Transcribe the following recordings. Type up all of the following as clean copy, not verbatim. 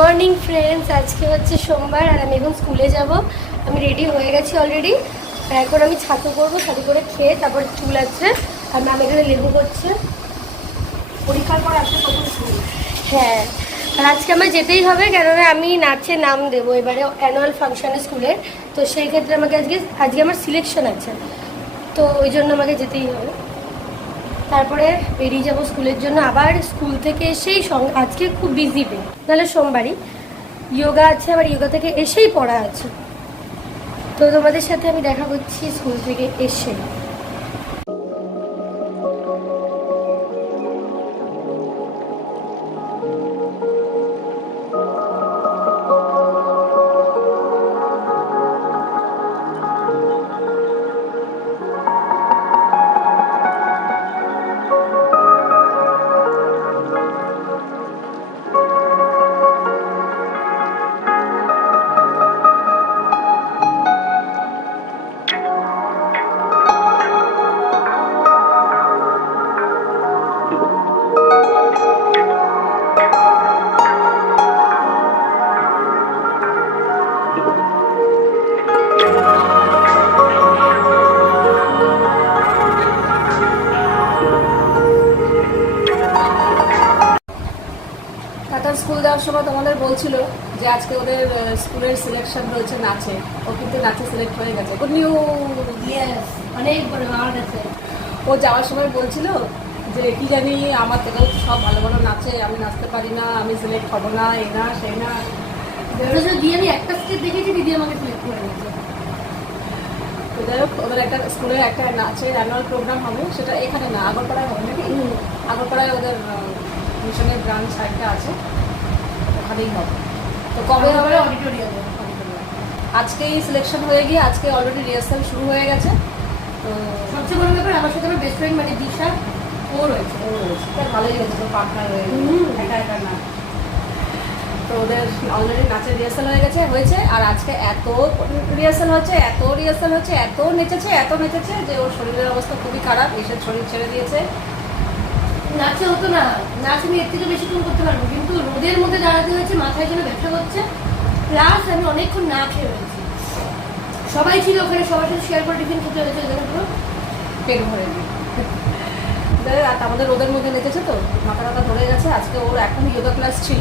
Morning friends, আজকে হচ্ছে সোমবার আর আমি এখন স্কুলে যাব। আমি রেডি হয়ে গেছি অলরেডি। এখন আমি ছাতু করবো, ছাতু করে খেয়ে তারপর চুল আছে। আর ম্যাম এখানে লেবু করছে। পরীক্ষার পর আসলে তখন শুরু। হ্যাঁ, আর আজকে আমার যেতেই হবে, কেননা আমি নাচে নাম দেবো এবারে অ্যানুয়াল ফাংশানে স্কুলের। তো সেই ক্ষেত্রে আমাকে আজকে আমার সিলেকশন আছে, তো ওই জন্য আমাকে যেতেই হবে। তারপরে বেরিয়ে যাবো স্কুলের জন্য। আবার স্কুল থেকে এসেই আজকে খুব বিজি ডে, নাহলে সোমবারই যোগা আছে, আবার যোগা থেকে এসেই পড়া আছে। তো তোমাদের সাথে আমি দেখা করছি স্কুল থেকে এসে। স্কুল যাওয়ার সময় তোমাদের বলছিল যে আজকে ওদের স্কুলের সিলেকশন হয়েছে নাচে। ও কিন্তু নাচে সিলেক্ট হয়ে গেছে। Good news. অনেক বড় আমার কাছে। ও যাওয়ার সময় বলছিল যে কি জানি আমার থেকেও সব ভালো ভালো নাচে, আমি নাচতে পারি না, আমি সিলেক্ট হবো না, এই না সেই না। দিয়ে আমি একটা স্টেপ দেখেছি, দিদি আমাকে সিলেক্ট করে গেছে। তো যাই হোক, ওদের একটা স্কুলের একটা নাচের অ্যানুয়াল প্রোগ্রাম হবে, সেটা এখানে না আগরপাড়ায় হবে নাকি? আগরপাড়ায় ওদের মিশনের ব্রাঞ্চ একটা আছে, ওখানেই হবে। তো কবে হবে? অডিটোরিয়ামে। আজকেই সিলেকশন হয়ে গিয়ে আজকে অলরেডি রিহার্সাল শুরু হয়ে গেছে। তো সবচেয়ে বড় ব্যাপার, আমার সাথে আমার বেস্ট ফ্রেন্ড মানে দিশা, ও রয়েছে। তার ভালোই হয়েছে, তো পার্টনার হয়ে একা একা না। তো ওদের অলরেডি নাচের রিহার্সাল হয়েছে। আর আজকে এত রিহার্সাল হচ্ছে, এত নেচেছে যে ওর শরীরের অবস্থা খুবই খারাপ। এসে শরীর ছেড়ে দিয়েছে। নাচে হতো না, নাচ আমি এর থেকে বেশিক্ষণ করতে পারবো, কিন্তু রোদের মধ্যে দাঁড়াতে হয়েছে, মাথায় যেন ব্যথা করছে, প্লাস আমি অনেকক্ষণ না খেয়ে রয়েছি। সবাই ছিল ওখানে, সবার সাথে শেয়ার করে টিফিন খেতে হয়েছে, ওদের পুরো পেট ভরে দিই। আমাদের রোদের মধ্যে নেচেছে, তো মাথা টাথা ধরে গেছে। আজকে ওর এখন যোগা ক্লাস ছিল,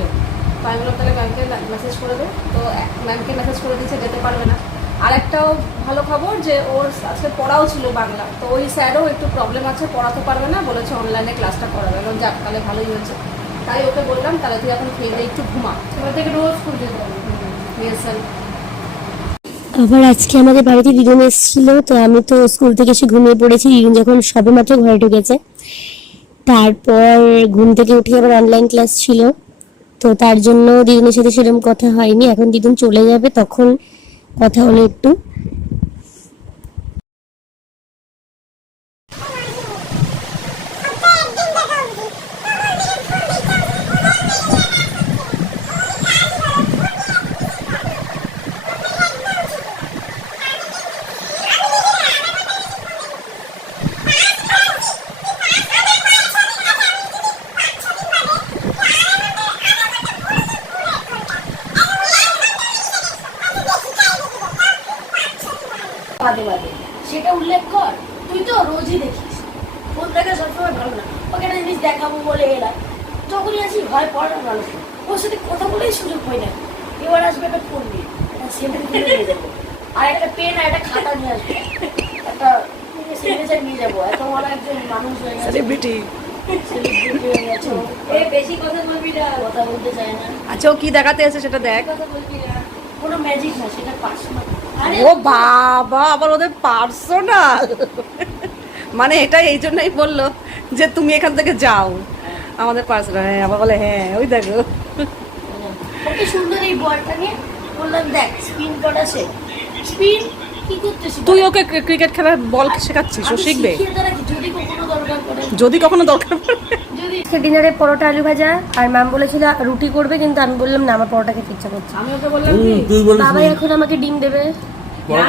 তো আমি বললাম তাহলে ম্যামকে মেসেজ করে দেবো। তো ম্যামকে মেসেজ করে দিয়েছে, যেতে পারবে না। আর একটাও ভালো খবর যে ওর আজকে পড়াও ছিল বাংলা, তো ওই স্যারও একটু প্রবলেম আছে, পড়াতে পারবে না, বলেছে অনলাইনে ক্লাসটা করাবে। এবং যাক, তাহলে ভালোই হয়েছে। তাই ওকে বললাম তাহলে তুই এখন খেয়ে দিয়ে একটু ঘুমা, এবার থেকে রোজ স্কুল যেতে হবে। রিহার্সাল। আবার আজকে আমাদের বাড়িতে দিদুন এসেছিল, তো আমি তো স্কুল থেকে এসে ঘুমিয়ে পড়েছি। দিদুন যখন সবে মাত্র ঘরে ঢুকেছে, তারপর ঘুম থেকে উঠে আবার অনলাইন ক্লাস ছিল, তো তার জন্য দিদুনের সাথে সেরকম কথা হয়নি। এখন দিদুন চলে যাবে, তখন কথা হলো একটু। বাদে বাদে সেটা উল্লেখ কর। তুই তো রোজই দেখিস, ফোন দেখা সবসময় ভালো না। ওকে একটা জিনিস দেখাবো বলে এলাম, যখনই আসি ভয় পড়ে না মানুষ, ওর সাথে কথা বলেই সুযোগ হয় না। এবার আসবে একটা ফোন নিয়ে, একটা সেভেন নিয়ে যাবো, আর একটা পেন আর একটা খাতা নিয়ে আসবে, একটা সিগনেচার নিয়ে যাবো। এত বড় একজন মানুষ হয়ে গেছে, সেলিব্রিটি হয়ে গেছে। বেশি কথা বলবি না, কথা বলতে চায় না। আচ্ছা, ও কি দেখাতে আছে সেটা দেখ। কথা বলবি না, কোনো ম্যাজিক না, সেটা পার্সোনাল। ও বাবা, আবার ওদের পার্সোনাল। মানে এটা এই জন্যই বললো যে তুমি এখান থেকে যাও, আমাদের পার্সোনাল। হ্যাঁ, আবার বলে হ্যাঁ ওই দেখো। ওকে সুন্দর এই বলটা নিয়ে বললাম, দেখ স্পিন করা সে স্পিন কি করতেছিস তুই ওকে ক্রিকেট খেলার বল শেখাচ্ছিস, ও শিখবে যদি কখনো দরকার পড়ে। যদি। ডিনারে পরোটা আলু ভাজা, আর ম্যাম বলেছিল রুটি করবে, কিন্তু আমি বললাম না, আমার পরোটা খেতে ইচ্ছা করছে। আমি ওকে বললাম বাবাই এখন আমাকে ডিম দেবে। না,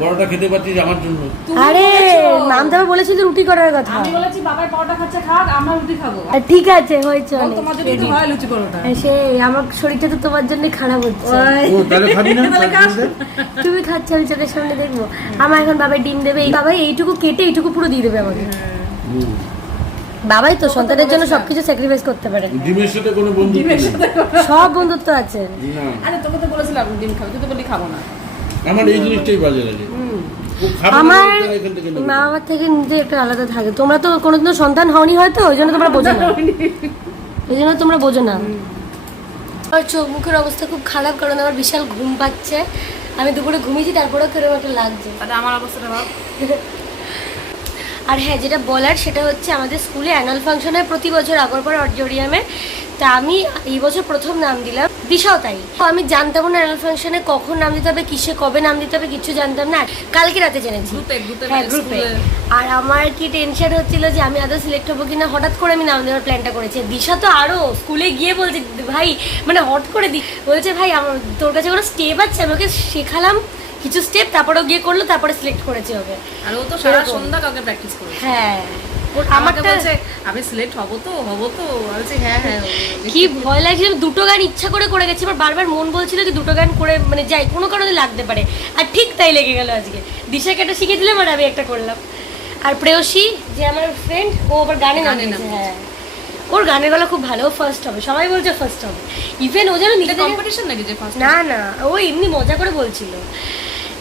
পরোটা খেতে পারছিস আমার জন্য। তুমি আরে বলেছো। নাম দেবে বলেছিল রুটি করার কথা। আমি বলেছি বাবার পরোটা খাচ্ছে খাক, আমরা রুটি খাবো। আর ঠিক আছে হয়েছে বল, অনেক। তোমার জন্য তো হয় লুচি পরোটা। সে আমার শরীরটা তো তোমার জন্য খারাপ হচ্ছে। ও তাহলে খাবি না? তাহলে খাস। তুমি খাচ্ছ আমি চোখের সামনে দেখবো। আমার এখন বাবাই ডিম দেবে, এই বাবাই এইটুকু কেটে এইটুকু পুরো দিয়ে দেবে আমাকে। হুম। বাবাই তো সন্তানের জন্য সবকিছু স্যাক্রিফাইস করতে পারে। ডিমের সাথে কোনো বন্ধুত্ব ডিমের নেই। সাথে। সব বন্ধুত্ব আছে। না, আরে তোকে তো বলেছিলাম ডিম খাবো, তুই তো বললি খাবো না। আমার এই জিনিসটাই বাজে লাগে। ও খাবে না, আমার তারা এখান থেকে নেবে। মা বাবার থেকে নিজে একটা আলাদা থাকে। তোমরা তো কোনোদিনও সন্তান হওনি হয়তো, ওই জন্য তোমরা বোঝো না। ওই জন্য তোমরা বোঝো না। আমার চোখ মুখের অবস্থা খুব খারাপ, কারণ আমার বিশাল ঘুম পাচ্ছে। আমি দুপুরে ঘুমিয়েছি, তারপরেও কেরম একটা লাগছে। তাহলে আমার অবস্থাটা ভাব। আর হ্যাঁ, যেটা বলার সেটা হচ্ছে আমাদের স্কুলে অ্যানুয়াল ফাংশন হয় প্রতি বছর আগরপাড় অডিটোরিয়ামে। তা আমি এই বছর প্রথম নাম দিলাম, দিশাও তাই। তো আমি জানতাম না অ্যানুয়াল ফাংশনে কখন নাম দিতে হবে, কিসে কবে নাম দিতে হবে, কিচ্ছু জানতাম না। কালকে রাতে জেনেছি। গ্রুপে হ্যাঁ, গ্রুপে। আর আমার কি টেনশন হচ্ছিল যে আমি আদৌ সিলেক্ট হবো কিনা। হঠাৎ করে আমি নাম দেওয়ার প্ল্যানটা করেছি। দিশা তো আরো স্কুলে গিয়ে বলছে ভাই, মানে হট করে বলছে ভাই আমার তোর কাছে কোনো স্টেপ আছে, আমি ওকে শেখালাম কিছু স্টেপ, তারপরেও গিয়ে করলো, তারপরে সিলেক্ট করেছে ওকে। আর ও তো সারা এরকম। সন্ধ্যা কাউকে প্র্যাকটিস করে। হ্যাঁ, আমাকে আমারটা বলছে আমি সিলেক্ট হব তো বলছি হ্যাঁ হ্যাঁ হবো। কি ভয় লাগছিল। দুটো গান ইচ্ছা করে গেছি, এবার বারবার মন বলছিল যে দুটো গান করে মানে যাই, কোনো কারণে লাগতে পারে। আর ঠিক তাই লেগে গেল আজকে। দিশাকে একটা শিখে দিলাম আর আমি একটা করলাম। আর প্রেয়সী যে আমার ফ্রেন্ড, ও আবার গানে গানে নাম নাম হ্যাঁ, ওর গানের গলা খুব ভালো, ফার্স্ট হবে, সবাই বলছে ফার্স্ট হবে। ইভেন ও যেন নিজে থেকে- কম্পিটিশন নাকি যে ফার্স্ট? না না, ও এমনি মজা করে বলছিল।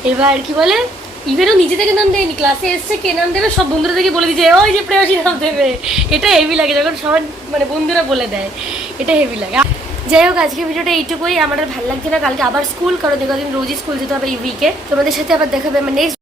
এবার কি বলে, ইভেন ও নিজে থেকে নাম দেয়নি, ক্লাসে এসছে কে নাম দেবে সব বন্ধুরা থেকে বলে দিচ্ছে ওই যে প্রেয়সী নাম দেবে। এটা হেভি লাগে যখন সবার মানে বন্ধুরা বলে দেয়, এটা হেভি লাগে। যাই হোক, আজকে ভিডিওটা এইটুকুই। আমার আর ভালো লাগছে না, কালকে আবার স্কুল, কারণ কদিন রোজই স্কুল যেতে হবে এই উইকে। তোমাদের সাথে আবার দেখা হবে আমার নেক্সট